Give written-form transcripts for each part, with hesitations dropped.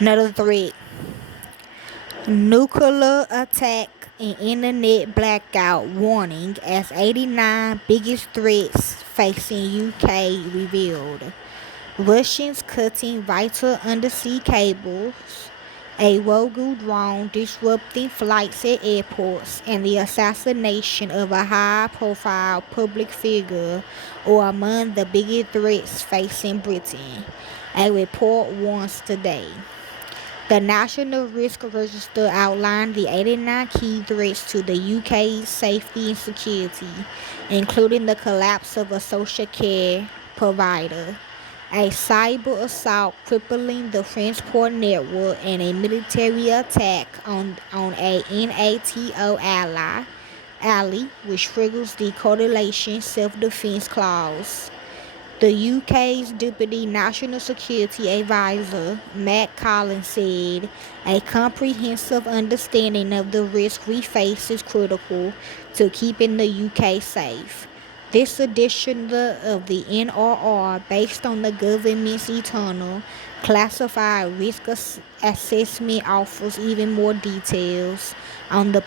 Another threat: nuclear attack and internet blackout warning as 89 biggest threats facing UK revealed. Russians cutting vital undersea cables, a rogue drone disrupting flights at airports, and the assassination of a high-profile public figure are among the biggest threats facing Britain, a report warns today. The National Risk Register outlined the 89 key threats to the UK's safety and security, including the collapse of a social care provider, a cyber assault crippling the transport network, and a military attack on a NATO ally, which triggers the Coalition Self-Defense Clause. The UK's Deputy National Security Advisor, Matt Collins, said a comprehensive understanding of the risk we face is critical to keeping the UK safe. This edition of the NRR, based on the government's internal classified risk assessment, offers even more details on the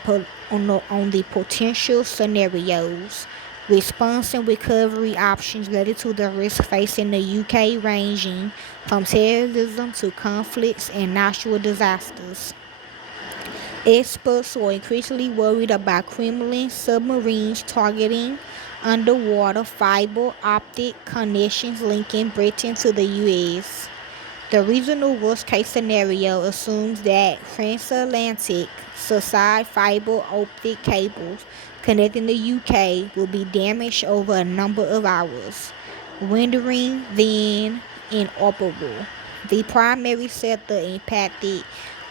potential scenarios, response and recovery options related to the risk facing the UK, ranging from terrorism to conflicts and natural disasters. Experts are increasingly worried about Kremlin submarines targeting underwater fiber optic connections linking Britain to the US. The regional worst-case scenario assumes that transatlantic Suicide fiber optic cables connecting the UK will be damaged over a number of hours, rendering them inoperable. The primary sector impacted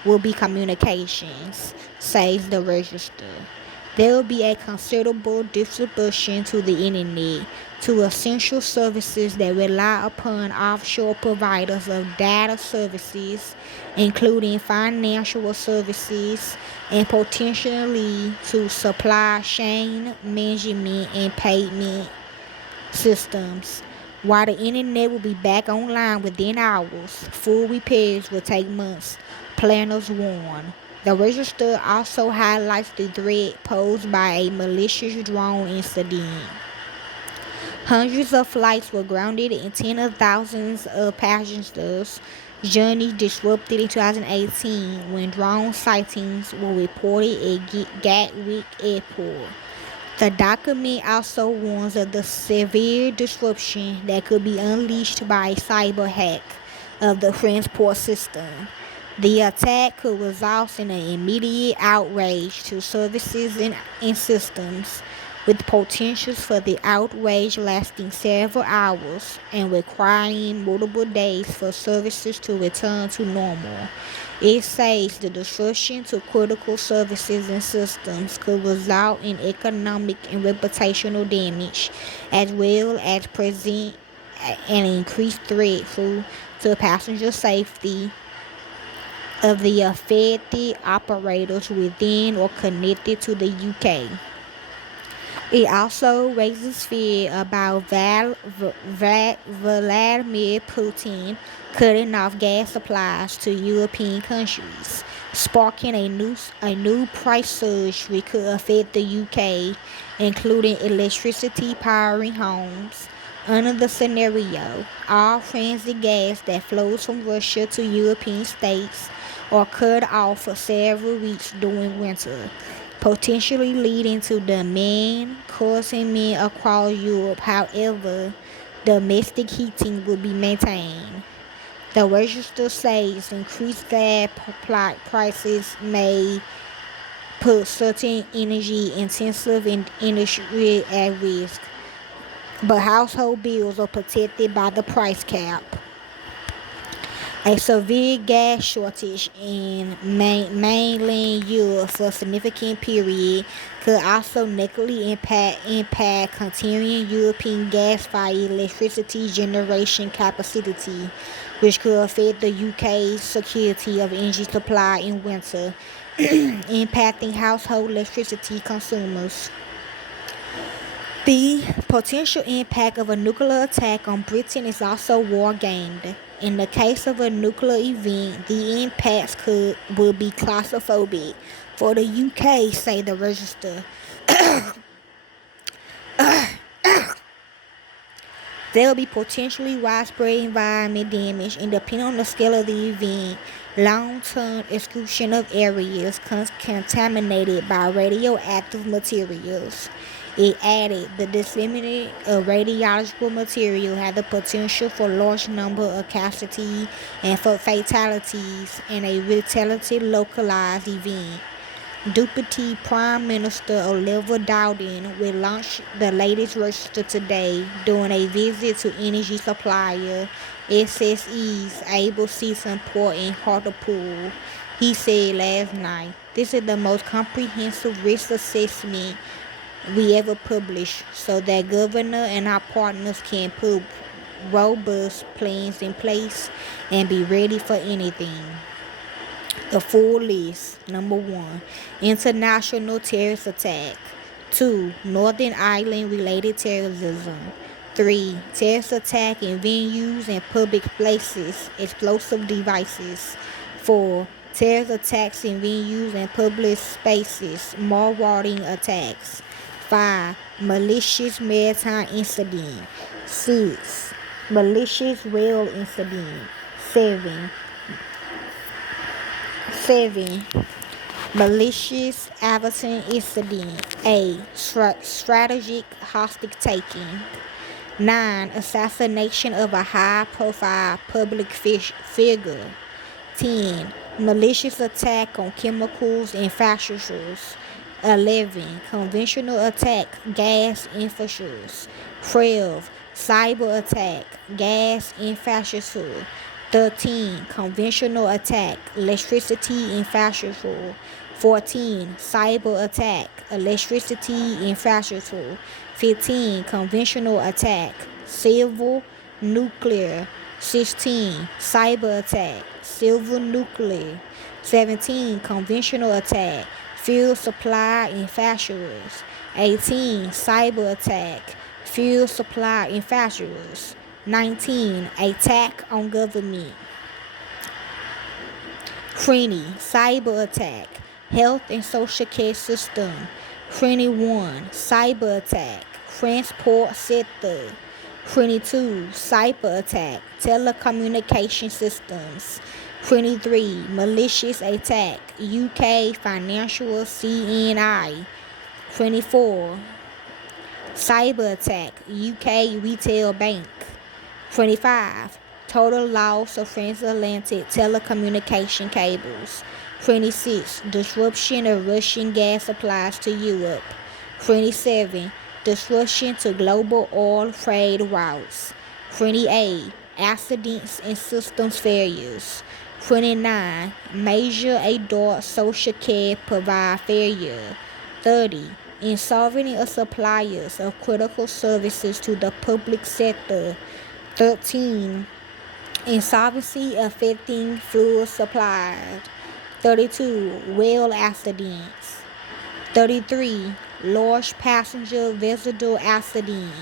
will be communications, says the register. There will be a considerable disruption to the internet, to essential services that rely upon offshore providers of data services, including financial services, and potentially to supply chain management and payment systems. While the internet will be back online within hours, full repairs will take months, planners warn. The register also highlights the threat posed by a malicious drone incident. Hundreds of flights were grounded and tens of thousands of passengers' journeys disrupted in 2018 when drone sightings were reported at Gatwick Airport. The document also warns of the severe disruption that could be unleashed by a cyber hack of the transport system. The attack could result in an immediate outrage to services and systems, with potentials for the outrage lasting several hours and requiring multiple days for services to return to normal. It says the disruption to critical services and systems could result in economic and reputational damage, as well as present an increased threat to passenger safety of the affected operators within or connected to the UK. It also raises fear about Vladimir Putin cutting off gas supplies to European countries, sparking a new price surge which could affect the UK, including electricity powering homes. Under the scenario, all transit gas that flows from Russia to European states are cut off for several weeks during winter, potentially leading to demand curtailment across Europe. However, domestic heating will be maintained. The register says increased gas prices may put certain energy-intensive industries at risk, but household bills are protected by the price cap. A severe gas shortage in mainland Europe for a significant period could also negatively impact continuing European gas-fired electricity generation capacity, which could affect the UK's security of energy supply in winter, impacting household electricity consumers. The potential impact of a nuclear attack on Britain is also war-gamed. In the case of a nuclear event, the impacts will be claustrophobic. For the UK, say the register, there will be potentially widespread environment damage, and depending on the scale of the event, long-term exclusion of areas contaminated by radioactive materials. It added the dissemination of radiological material had the potential for large number of casualties and for fatalities in a relatively localized event. Deputy Prime Minister Oliver Dowden will launch the latest register today during a visit to energy supplier SSE's Able Season Port in Hartlepool. He said last night, "This is the most comprehensive risk assessment we ever published so that governor and our partners can put robust plans in place and be ready for anything." The full list. Number 1, international terrorist attack. 2, Northern Ireland related terrorism. 3, terrorist attack in venues and public places, explosive devices. 4, terrorist attacks in venues and public spaces, marauding attacks. 5, malicious maritime incident. 6, malicious rail incident. 7, malicious aviation incident. 8, strategic hostage taking. 9, assassination of a high-profile public figure. 10, malicious attack on chemicals infrastructures. 11, conventional attack, gas infrastructures. 12, cyber attack, gas infrastructure. 13, conventional attack, electricity infrastructure. 14, cyber attack, electricity infrastructure. 15, conventional attack, civil nuclear. 16, cyber attack, civil nuclear. 17, conventional attack, fuel supply infrastructures. 18, cyber attack, fuel supply infrastructures. 19, attack on government. 20, cyber attack, health and social care system. 21, cyber attack, transport sector. 22, cyber attack, telecommunication systems. 23, malicious attack, UK financial CNI. 24, cyber attack, UK retail bank. 25, total loss of transatlantic telecommunication cables. 26, disruption of Russian gas supplies to Europe. 27, disruption to global oil trade routes. 28, accidents and systems failures. 29, major adult social care provider failure. 30, insolvency of suppliers of critical services to the public sector. 13, insolvency affecting fuel supplies. 32, rail accidents. 33, large passenger vessel accident.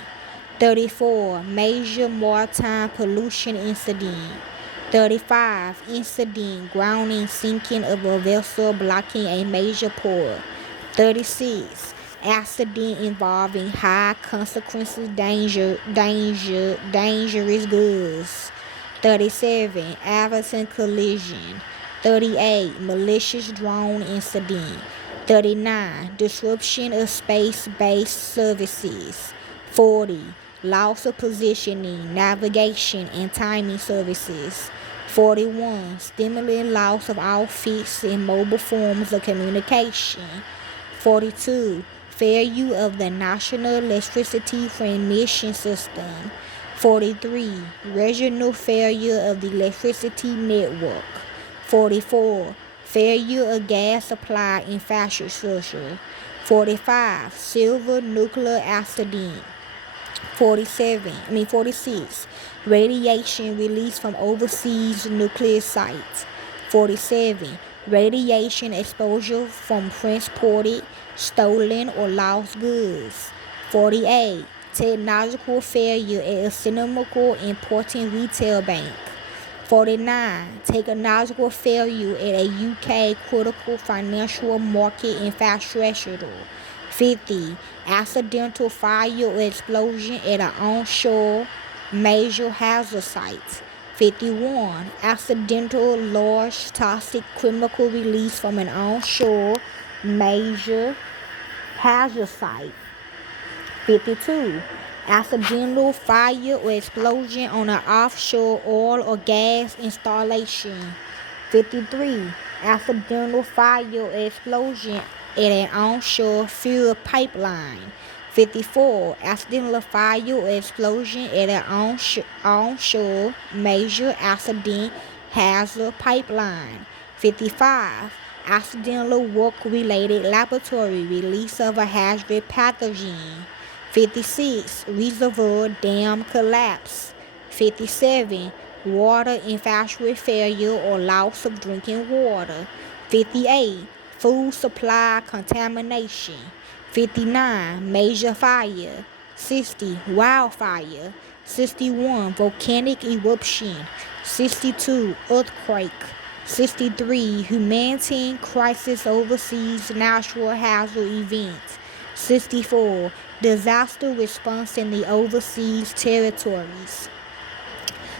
34, major maritime pollution incident. 35, incident grounding sinking of a vessel blocking a major port. 36, accident involving high consequences dangerous goods. 37, aviation collision. 38, malicious drone incident. 39, disruption of space-based services. 40, loss of positioning, navigation, and timing services. 41, stimulating loss of all fixed and mobile forms of communication. 42, failure of the national electricity transmission system. 43, regional failure of the electricity network. 44, failure of gas supply infrastructure. 45, silver nuclear accident. 46, radiation released from overseas nuclear sites. 47, radiation exposure from transported, stolen, or lost goods. 48, technological failure at a Cinemark important retail bank. 49. Technological failure at a UK critical financial market infrastructure. 50. Accidental fire or explosion at an onshore major hazard site. 51. Accidental large toxic chemical release from an onshore major hazard site. 52. Accidental fire or explosion on an offshore oil or gas installation. 53. Accidental fire or explosion at an onshore fuel pipeline. 54. Accidental fire or explosion at an onshore major accident hazard pipeline. 55. Accidental work-related laboratory release of a hazardous pathogen. 56. Reservoir dam collapse. 57. Water infrastructure failure or loss of drinking water. 58. Food supply contamination. 59. Major fire. 60. Wildfire. 61. Volcanic eruption. 62. Earthquake. 63. Humanitarian crisis overseas natural hazard events. 64. Disaster response in the overseas territories.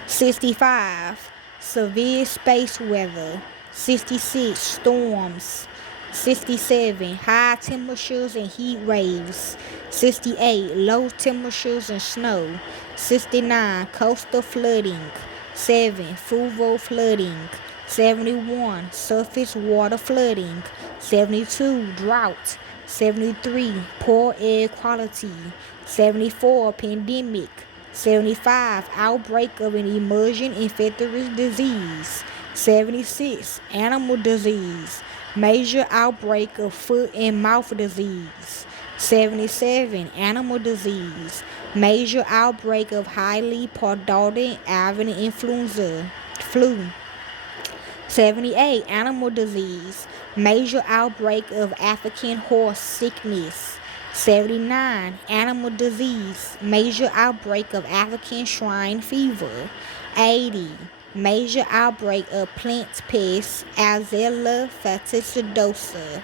65. Severe space weather. 66. Storms. 67. High temperatures and heat waves. 68. Low temperatures and snow. 69. Coastal flooding. 7. Fluvial flooding. 71. Surface water flooding. 72. Drought. 73. Poor air quality. 74. Pandemic. 75. Outbreak of an emerging infectious disease. 76. Animal disease. Major outbreak of foot and mouth disease. 77. Animal disease. Major outbreak of highly pathogenic avian influenza flu. 78. Animal disease. Major outbreak of African horse sickness. 79. Animal disease. Major outbreak of African swine fever. 80. Major outbreak of plant pest Azella fastidiosa.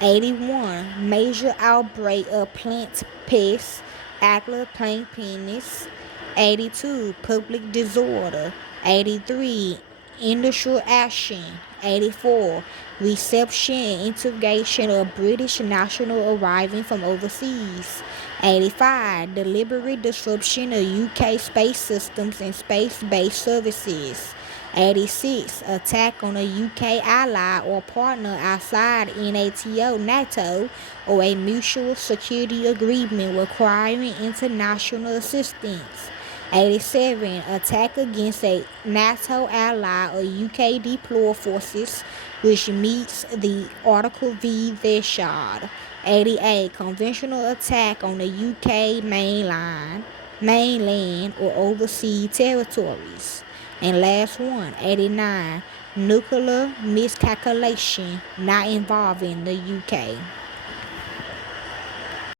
81. Major outbreak of plant pest Aglaplankpenis. 82. Public disorder. 83. Industrial action. 84. Reception and interrogation of British national arriving from overseas. 85. Deliberate disruption of UK space systems and space-based services. 86. Attack on a UK ally or partner outside NATO or a mutual security agreement requiring international assistance. 87. Attack against a NATO ally or UK deployed forces which meets the Article V threshold. 88. Conventional attack on the UK mainland or overseas territories. And last one, 89. Nuclear miscalculation not involving the UK.